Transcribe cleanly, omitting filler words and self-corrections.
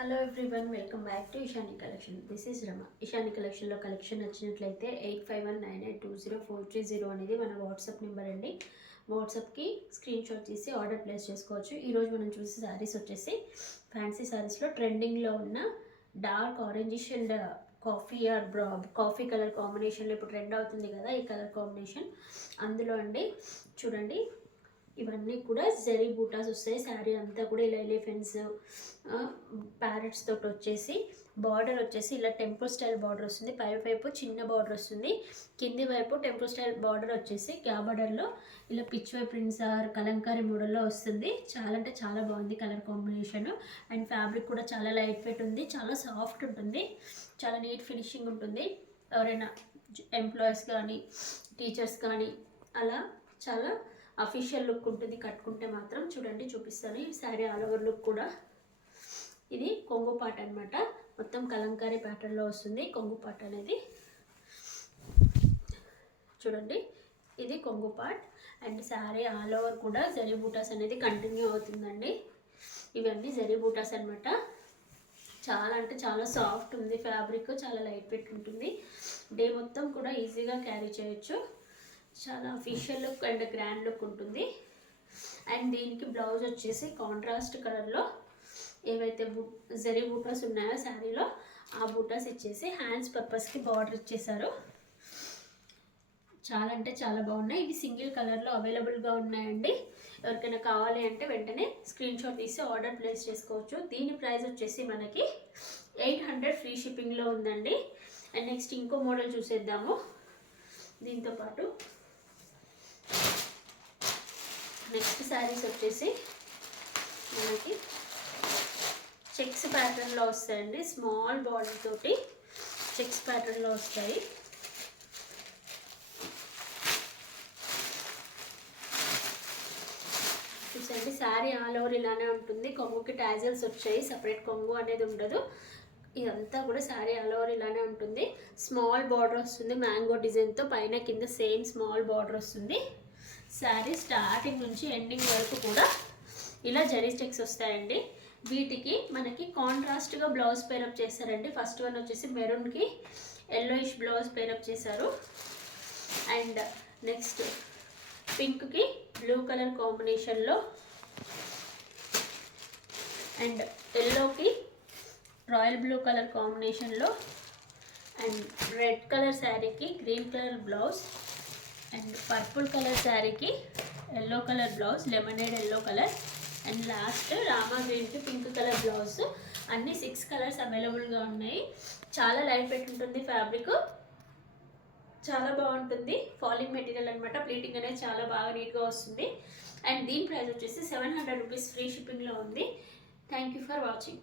Hello everyone, welcome back to Ishani collection. This is Rama. Ishani కలెక్షన్లో collection నచ్చినట్లయితే 8519820430 అనేది మన వాట్సాప్ నెంబర్ అండి. వాట్సాప్కి స్క్రీన్ షాట్ తీసి ఆర్డర్ ప్లేస్ చేసుకోవచ్చు. ఈరోజు మనం చూసే శారీస్ వచ్చేసి ఫ్యాన్సీ శారీస్లో ట్రెండింగ్లో ఉన్న dark orangish and coffee colour కాంబినేషన్లో ఇప్పుడు ట్రెండ్ అవుతుంది కదా ఈ కలర్ కాంబినేషన్. అందులో అండి చూడండి, ఇవన్నీ కూడా జరీ బూటాస్ వస్తాయి. శారీ అంతా కూడా ఇలా ఎలిఫెంట్స్ ప్యారెట్స్ తోటి వచ్చేసి బార్డర్ వచ్చేసి ఇలా టెంపుల్ స్టైల్ బార్డర్ వస్తుంది. పై వైపు చిన్న బార్డర్ వస్తుంది, కింది వైపు టెంపుల్ స్టైల్ బార్డర్ వచ్చేసి గ్యాప్ బార్డర్లో ఇలా పిచ్ వై ప్రింట్స్ ఆర్ కలంకారీ మోడల్లో వస్తుంది. చాలా అంటే చాలా బాగుంది కలర్ కాంబినేషన్. అండ్ ఫ్యాబ్రిక్ కూడా చాలా లైట్ వెయిట్ ఉంది, చాలా సాఫ్ట్ ఉంటుంది, చాలా నీట్ ఫినిషింగ్ ఉంటుంది. ఎవరైనా ఎంప్లాయీస్ కానీ టీచర్స్ కానీ అలా చాలా అఫీషియల్ లుక్ ఉంటుంది కట్టుకుంటే మాత్రం. చూడండి చూపిస్తాను. ఈ శారీ ఆల్ ఓవర్ లుక్ కూడా ఇది కొంగు పాట అనమాట. మొత్తం కలంకారీ ప్యాటర్న్లో వస్తుంది కొంగు పాట అనేది. చూడండి ఇది కొంగు part. And sari all over కూడా జరీ బూటాస్ అనేది కంటిన్యూ అవుతుందండి. ఇవన్నీ జరీ బూటాస్ అనమాట. చాలా అంటే చాలా సాఫ్ట్ ఉంది ఫ్యాబ్రిక్, చాలా లైట్ వెయిట్ ఉంటుంది. డే మొత్తం కూడా ఈజీగా క్యారీ చేయొచ్చు. చాలా official look and grand look ఉంటుంది. అండ్ దీనికి బ్లౌజ్ వచ్చేసి కాంట్రాస్ట్ కలర్లో ఏవైతే జరీ బూటాస్ ఉన్నాయో శారీలో ఆ బూటాస్ ఇచ్చేసి హ్యాండ్స్ పర్పస్కి బార్డర్ ఇచ్చేసారు. చాలా అంటే చాలా బాగున్నాయి. ఇవి సింగిల్ కలర్లో అవైలబుల్గా ఉన్నాయండి. ఎవరికైనా కావాలి అంటే వెంటనే స్క్రీన్ షాట్ తీసి ఆర్డర్ ప్లేస్ చేసుకోవచ్చు. దీని ప్రైస్ వచ్చేసి మనకి 800 ఫ్రీ షిప్పింగ్లో ఉందండి. అండ్ నెక్స్ట్ ఇంకో మోడల్ చూసేద్దాము. దీంతోపాటు నెక్స్ట్ శారీస్ వచ్చేసి మనకి చెక్స్ ప్యాటర్న్లో వస్తాయండి. స్మాల్ బార్డర్ తోటి చెక్స్ ప్యాటర్న్లో వస్తాయి. చూసండి, శారీ ఆల్ ఓవర్ ఇలానే ఉంటుంది. కొంగుకి టాజల్స్ వచ్చాయి, సపరేట్ కొంగు అనేది ఉండదు. ఇదంతా కూడా శారీ ఆల్ ఓవర్ ఇలానే ఉంటుంది. స్మాల్ బార్డర్ వస్తుంది మ్యాంగో డిజైన్తో, పైన కింద సేమ్ స్మాల్ బార్డర్ వస్తుంది. శారీ స్టార్టింగ్ నుంచి ఎండింగ్ వరకు కూడా ఇలా జరీ చెక్స్ వస్తాయండి. వీటికి మనకి కాంట్రాస్ట్గా బ్లౌజ్ పేరప్ చేస్తారండి. ఫస్ట్ వన్ వచ్చేసి మెరూన్కి ఎల్లోయిష్ బ్లౌజ్ పేరప్ చేశారు. అండ్ నెక్స్ట్ పింక్కి బ్లూ కలర్ కాంబినేషన్లో, అండ్ ఎల్లోకి రాయల్ బ్లూ కలర్ కాంబినేషన్లో, అండ్ రెడ్ కలర్ శారీకి green colour blouse, and purple colour శారీకి yellow colour blouse, lemonade yellow colour, and last Rama గ్రీన్కి పింక్ కలర్ బ్లౌజ్. అన్నీ 6 colours అవైలబుల్గా ఉన్నాయి. చాలా లైట్ వెయిట్ ఉంటుంది ఫ్యాబ్రిక్, చాలా బాగుంటుంది. ఫాలింగ్ మెటీరియల్ అనమాట. ప్లీటింగ్ అనేది చాలా బాగా నీట్గా వస్తుంది. అండ్ దీని ప్రైస్ వచ్చేసి 700 రూపీస్ ఫ్రీ షిప్పింగ్లో ఉంది. Thank you for watching.